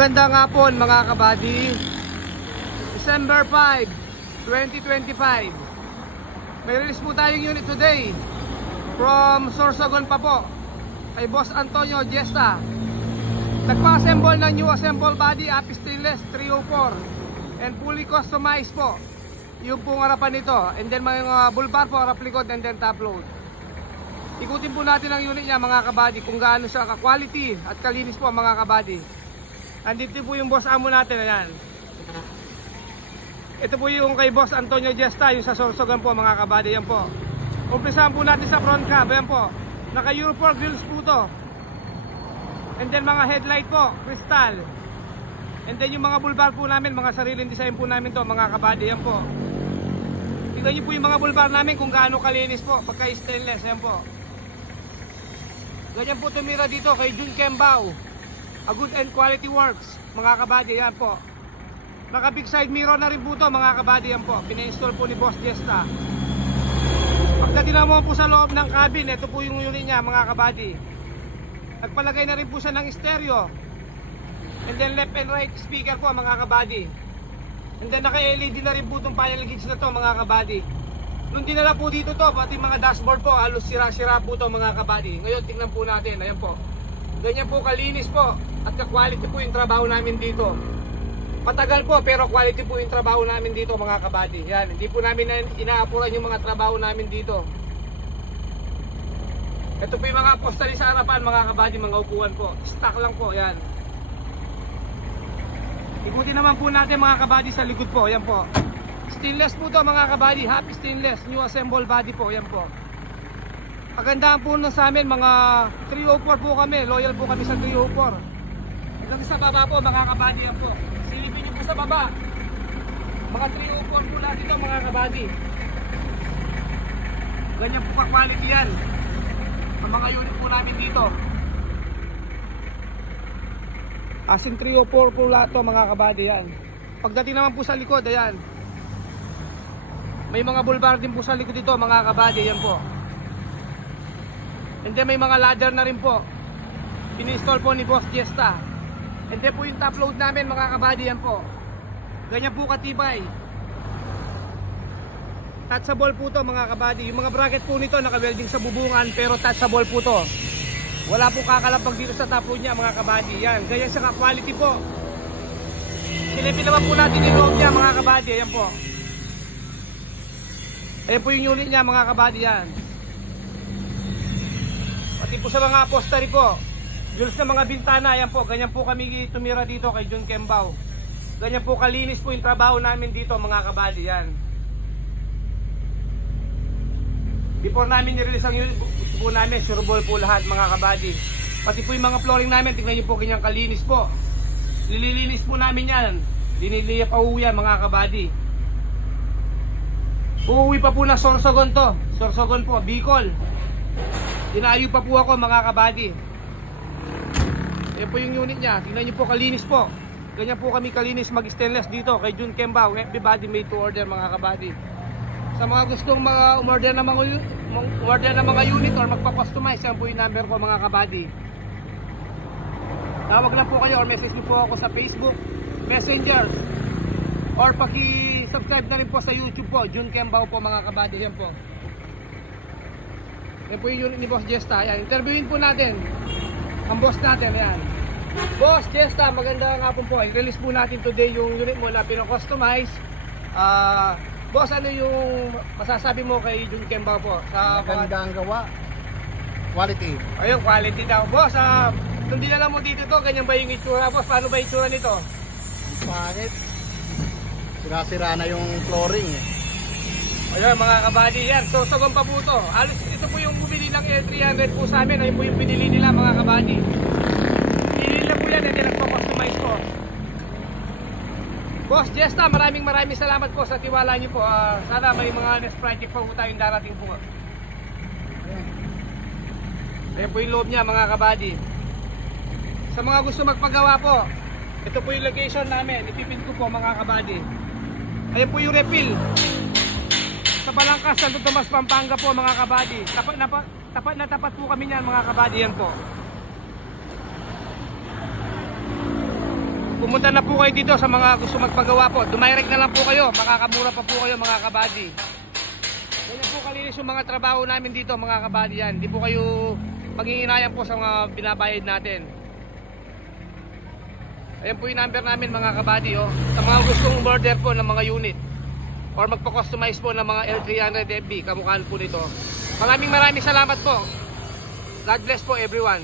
Magandang hapon mga kabady. December 5, 2025. May release po tayong unit today from Sorsogon pa po, kay Boss Antonio Gesta. Nagpa-assemble ng new assemble body, Api Stainless 304 and fully customized po yung pong harapan nito, and then mga bulbar po, harap likod, and then top load. Ikutin po natin ang unit niya mga kabady, kung gaano siya ka-quality at kalinis po mga kabady. Andito po yung boss amo natin, ayan. Ito po yung kay Boss Antonio Gesta, yung sa Sorsogon po mga kabady, yan po. Umpisahan po natin sa front cab, ayan po. Naka Euro 4 grills po to. And then mga headlight po, crystal. And then yung mga bulbar po namin, mga sariling design po namin to mga kabady, yan po. Tingnan nyo po yung mga bulbar namin kung gaano kalinis po, pagka stainless, yan po. Ganyan po tumira dito kay Jun Kembao, A Good and Quality Works mga kabady, yan po. Naka big side mirror na rin po to mga kabady, yan po. Pina-install po ni Boss Gesta. Pagdating mo po sa loob ng cabin, ito po yung unit niya mga kabady. Nagpalagay na rin po siya ng stereo, and then left and right speaker po mga kabady. And then naka-LED na rin po itong panel gauge na to mga kabady. Nung dinala po dito to, pati mga dashboard po, halos sira-sira po to mga kabady. Ngayon tingnan po natin, ayan po. Ganyan po kalinis po at ka-quality po yung trabaho namin dito. Patagal po pero quality po yung trabaho namin dito mga kabady. Yan, hindi po namin inaapuran yung mga trabaho namin dito. Ito po yung mga postali sa harapan mga kabady, mga upuan po. Stock lang po, yan. Ikutin naman po natin mga kabady sa likod po, yan po. Stainless po to mga kabady, Happy Stainless, new assemble body po, yan po. Kagandahan po nun sa amin, mga 304 po kami, loyal po kami sa 304. Hanggang sa baba po mga kabady, yan po. Silipin nyo po sa baba, mga 304 po lahat ito mga kabady. Ganyan po pa-quality yan ang mga unit po namin dito. Asing 304 po lahat ito mga kabady, yan. Pagdating naman po sa likod, ayan, may mga bulbar din po sa likod dito mga kabady, yan po. And then may mga ladder na rin po, in-install po ni Boss Gesta. And then po yung top load namin mga kabady, yan po. Ganyan po katibay. Touchable po to mga kabady. Yung mga bracket po nito naka-welding sa bubungan, pero touchable po to. Wala po kakalapag dito sa top load niya mga kabady. Yan, ganyan siya ka-quality po. Silipin naman po natin yung loob niya mga kabady, yan po. Ayan po yung unit niya mga kabady, yan. Pati po sa mga upholstery po, grills na mga bintana, yan po. Ganyan po kami tumira dito kay Jun Kembao. Ganyan po kalinis po yung trabaho namin dito mga kabady, yan. Before namin i-release ang unit po namin, sureball po lahat mga kabady. Pati po yung mga flooring namin, tingnan nyo po ganyang kalinis po. Nililinis po namin yan. Diniliya pa uwi yan mga kabady. Uuwi pa po na Sorsogon to. Sorsogon po, Bicol. Dinayo pa po ako mga kabady. Ayan po yung unit niya. Tingnan nyo po, kalinis po. Ganyan po kami kalinis mag-stainless dito kay Jun Kembao. Everybody made to order mga kabady. Sa mga gustong umorder na mga unit or magpa-customize, yan po yung number ko mga kabady. Tawag lang po kayo or message po ako sa Facebook, Messenger, or paki-subscribe na rin po sa YouTube po, Jun Kembao po mga kabady. Yan po. Yan po yung unit ni Boss Gesta. Yan, interviewin po natin ang boss natin. Yan. Boss Gesta, maganda nga po po. I-release po natin today yung unit mo na pinakustomize. Boss, ano yung masasabi mo kay Jun Kembao po? Magandang gawa. Quality. Ayun, quality daw. Boss, nung dinala mo dito to, ganyan ba yung itsura? Boss, paano ba yung itsura nito? Bakit? Sira-sira na yung flooring eh. Ayun mga kabady, yan. So, sagon pa po to. Halos ito po yung bumili ng L300 po sa amin. Ayun po yung pinili nila mga kabady. Pinili nila po yan, hindi nagpa-customize po. Boss Gesta, maraming salamat po sa tiwala niyo po. Sana may mga next project pa po tayong darating po. Ayan po yung loob niya mga kabady. Sa mga gusto magpagawa po, ito po yung location namin. Ipipin ko po mga kabady. Ayan po yung refill. Sa Balangkas, Santo Tomas, Pampanga po mga kabady. Tapat na tapat po kami niyan mga kabady, yan po. pumunta na po kayo dito sa mga gusto magpagawa po. Dumirect na lang po kayo, makakamura pa po kayo mga kabady. Ganyan po kalinis yung mga trabaho namin dito mga kabady yan. Hindi po kayo maghihinayang po sa mga binabayad natin. Ayan po yung number namin mga kabady, oh. Sa mga gustong order po ng mga unit or magpa-customize po ng mga L300 FB, kamukhaan po nito. Maraming salamat po. God bless po everyone.